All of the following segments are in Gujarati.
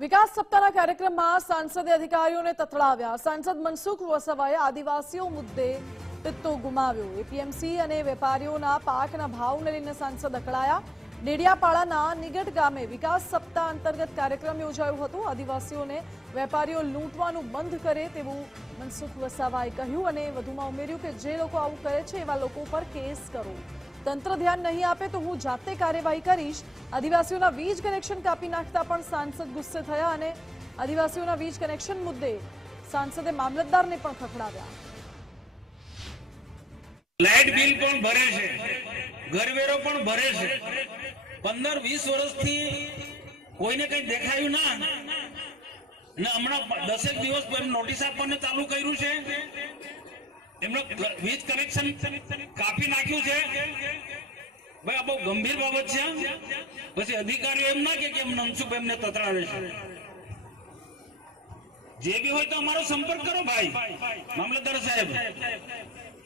વિકાસ સપ્તાહના કાર્યક્રમમાં સાંસદે અધિકારીઓને તથડાવ્યા સાંસદ મનસુખ વસાવાએ આદિવાસીઓ મુદ્દે પિત્તો ગુમાવ્યો. એપીએમસી અને વેપારીઓના પાકના ભાવને લઈને સાંસદ અકળાયા. ડેડિયાપાડાના નિગટ ગામે વિકાસ સપ્તાહ અંતર્ગત કાર્યક્રમ યોજાયો હતો. આદિવાસીઓને વેપારીઓ લૂંટવાનું બંધ કરે તેવું મનસુખ વસાવાએ કહ્યું અને વધુમાં ઉમેર્યું કે જે લોકો આવું કરે છે એવા લોકો પર કેસ કરો. તંત્ર ધ્યાન નહીં આપે તો હું જાતે કાર્યવાહી કરીશ. આદિવાસીઓના વીજ કનેક્શન કાપી નાખતા પણ સાંસદ ગુસ્સે થયા અને આદિવાસીઓના વીજ કનેક્શન મુદ્દે સાંસદે મામલતદારને પણ ખખડાવ્યા. લાઇટ બિલ પણ ભરે છે. ઘરવેરો પણ ભરે છે. પંદર વીસ વર્ષથી કોઈને કઈ દેખાયું ના. ને હમણાં દસેક દિવસ નોટિસ આપવાનું ચાલુ કર્યું છે એમનો વીજ કનેક્શન કાપી નાખ્યું છે. ભાઈ, આ બહુ ગંભીર બાબત છે. પછી અધિકારીઓ એમ ના કે કેમ મનસુખ એમને તતરાવે છે. જે બી હોય તો અમારો સંપર્ક કરો ભાઈ. મામલતદાર સાહેબ,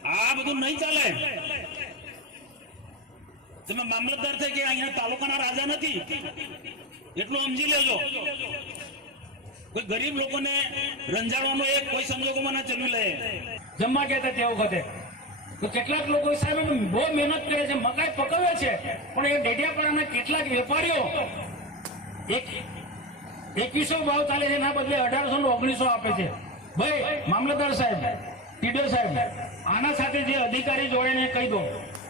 આ બધું નહીં ચાલે. તમે મામલતદાર છે કે અહીંયા તાલુકાના રાજા નથી? એટલું સમજી લેજો. કોઈ ગરીબ લોકોને રંજાડવાનો એક કોઈ સંજોગોમાં ના ચલવી લે. જમવા ગયા હતા તે વખતે. તો કેટલાક લોકો સાહેબ બહુ મહેનત કરે છે, મકાઈ પકવે છે, પણ એ ડેડિયાપાડાના કેટલાક વેપારીઓ એક એકવીસો ભાવ ચાલે છે, એના બદલે અઢારસો ને ઓગણીસો આપે છે. ભાઈ, મામલતદાર સાહેબ, ટીડર સાહેબ, આના સાથે જે અધિકારી જોડે કહી દો.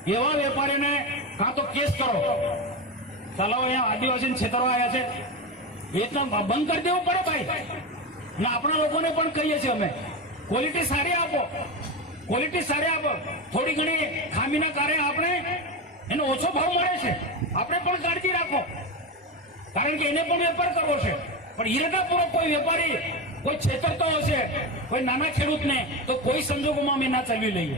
એવા વેપારીને કાં તો કેસ કરો. ચાલો, અહીંયા આદિવાસી છેતરવા આવ્યા છે. એ તો બંધ કરી દેવું પડે ભાઈ. અને આપણા લોકોને પણ કહીએ છીએ અમે. ક્વોલિટી સારી આપો. ક્વોલિટી સારી આપો. થોડી ઘણી ખામીના કારણે આપણે એનો ઓછો ભાવ મળે છે. આપણે પણ કાળજી રાખો. કારણ કે એને પણ વેપાર કરવો છે. પણ ઈરાદાપૂર્વક કોઈ વેપારી, કોઈ છેતરતો હશે, કોઈ નાના ખેડૂતને, તો કોઈ સંજોગોમાં અમે ના ચલવી લઈએ.